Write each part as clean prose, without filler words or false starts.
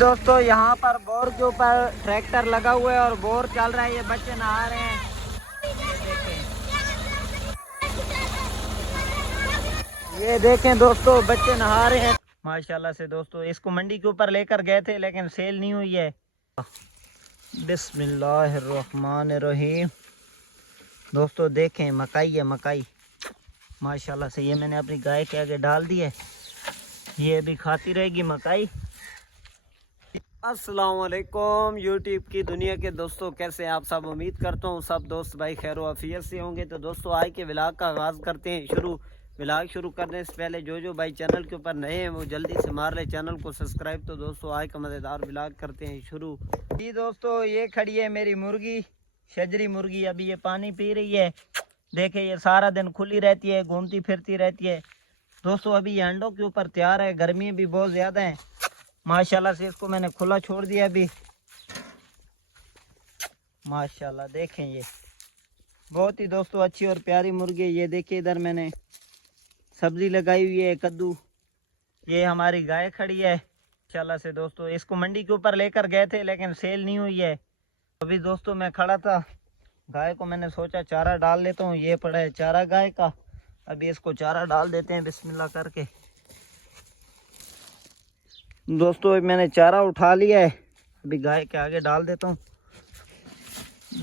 दोस्तों यहाँ पर बोर के ऊपर ट्रैक्टर लगा हुआ है और बोर चल रहा है। ये बच्चे नहा रहे हैं। ये देखें दोस्तों, बच्चे नहा रहे हैं माशाल्लाह से। दोस्तों इसको मंडी के ऊपर लेकर गए थे लेकिन सेल नहीं हुई है। बिस्मिल्लाहिर्रहमानिर्रहीम। दोस्तों देखें, मकई है, मकई माशाल्लाह से। ये मैंने अपनी गाय के आगे डाल दी है, ये भी खाती रहेगी मकई। अस्सलाम वालेकुम यूट्यूब की दुनिया के दोस्तों, कैसे आप सब? उम्मीद करता हूँ सब दोस्त भाई खैर आफियत से होंगे। तो दोस्तों आज के व्लॉग का आगाज़ करते हैं शुरू। व्लॉग शुरू करने से पहले जो भाई चैनल के ऊपर नए हैं वो जल्दी से मार ले चैनल को सब्सक्राइब। तो दोस्तों आज का मज़ेदार व्लॉग करते हैं शुरू। जी दोस्तों, ये खड़ी है मेरी मुर्गी, शजरी मुर्गी। अभी ये पानी पी रही है। देखे, ये सारा दिन खुली रहती है, घूमती फिरती रहती है। दोस्तों अभी ये अंडों के ऊपर तैयार है, गर्मी भी बहुत ज़्यादा है माशाल्लाह से। इसको मैंने खुला छोड़ दिया अभी माशाल्लाह। देखें, ये बहुत ही दोस्तों अच्छी और प्यारी मुर्गी है। ये देखिए, इधर मैंने सब्जी लगाई हुई है, कद्दू। ये हमारी गाय खड़ी है माशाल्लाह से। दोस्तों इसको मंडी के ऊपर लेकर गए थे लेकिन सेल नहीं हुई है। अभी दोस्तों मैं खड़ा था, गाय को मैंने सोचा चारा डाल लेता हूँ। ये पड़ा है चारा गाय का, अभी इसको चारा डाल देते हैं बिस्मिल्लाह करके। दोस्तों मैंने चारा उठा लिया है, अभी गाय के आगे डाल देता हूँ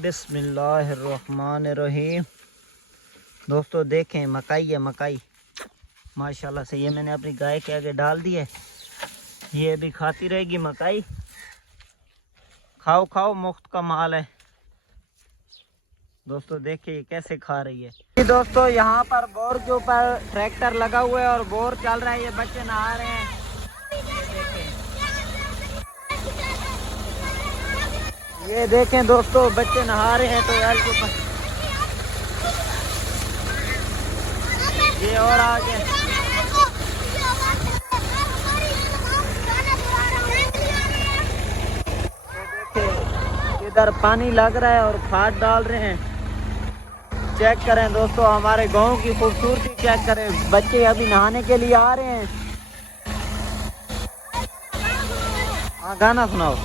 बिस्मिल्लाहिर्रहमानिर्रहीम। दोस्तों देखें, मकई है, मकई माशाल्लाह से। ये मैंने अपनी गाय के आगे डाल दी है, ये भी खाती रहेगी मकई। खाओ खाओ, मुफ्त का माल है। दोस्तों देखिए कैसे खा रही है। दोस्तों यहाँ पर बोर के ऊपर ट्रैक्टर लगा हुआ है और बोर चल रहा है। ये बच्चे नहा रहे हैं। ये देखें दोस्तों, बच्चे नहा रहे हैं। तो यार के ऊपर ये और आगे इधर पानी लग रहा है और खाद डाल रहे हैं। चेक करें दोस्तों, हमारे गांव की खूबसूरती चेक करें। बच्चे अभी नहाने के लिए आ रहे हैं। हाँ गाना सुनाओ,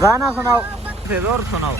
गाना सुनाओ, फिर और सुनाओ।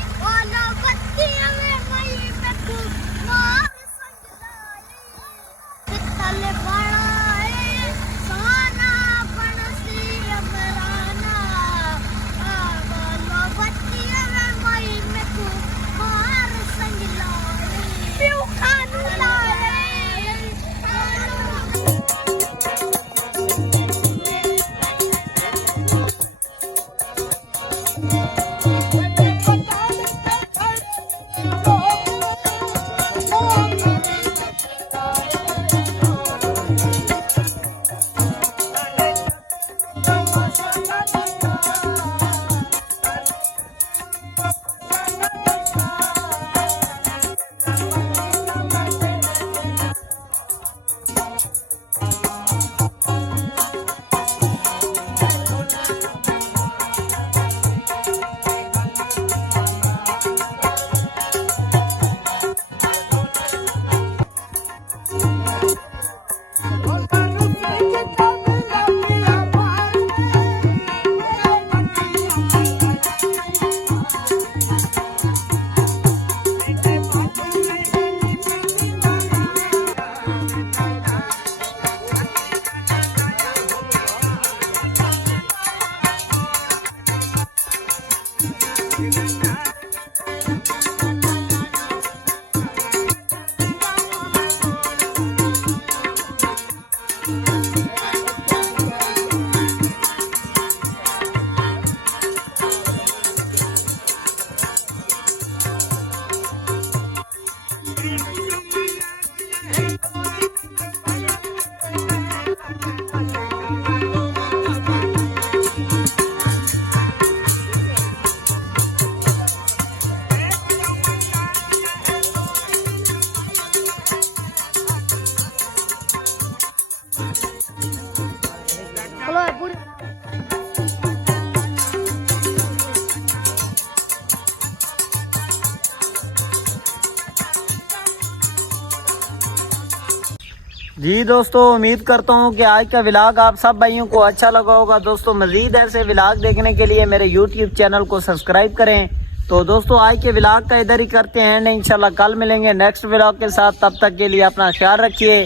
जी दोस्तों, उम्मीद करता हूँ कि आज का व्लॉग आप सब भाइयों को अच्छा लगा होगा। दोस्तों मजीद ऐसे व्लॉग देखने के लिए मेरे यूट्यूब चैनल को सब्सक्राइब करें। तो दोस्तों आज के व्लॉग का इधर ही करते हैं, इंशाल्लाह कल मिलेंगे नेक्स्ट व्लॉग के साथ। तब तक के लिए अपना ख्याल रखिए।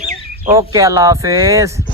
ओके, अल्लाह हाफिज।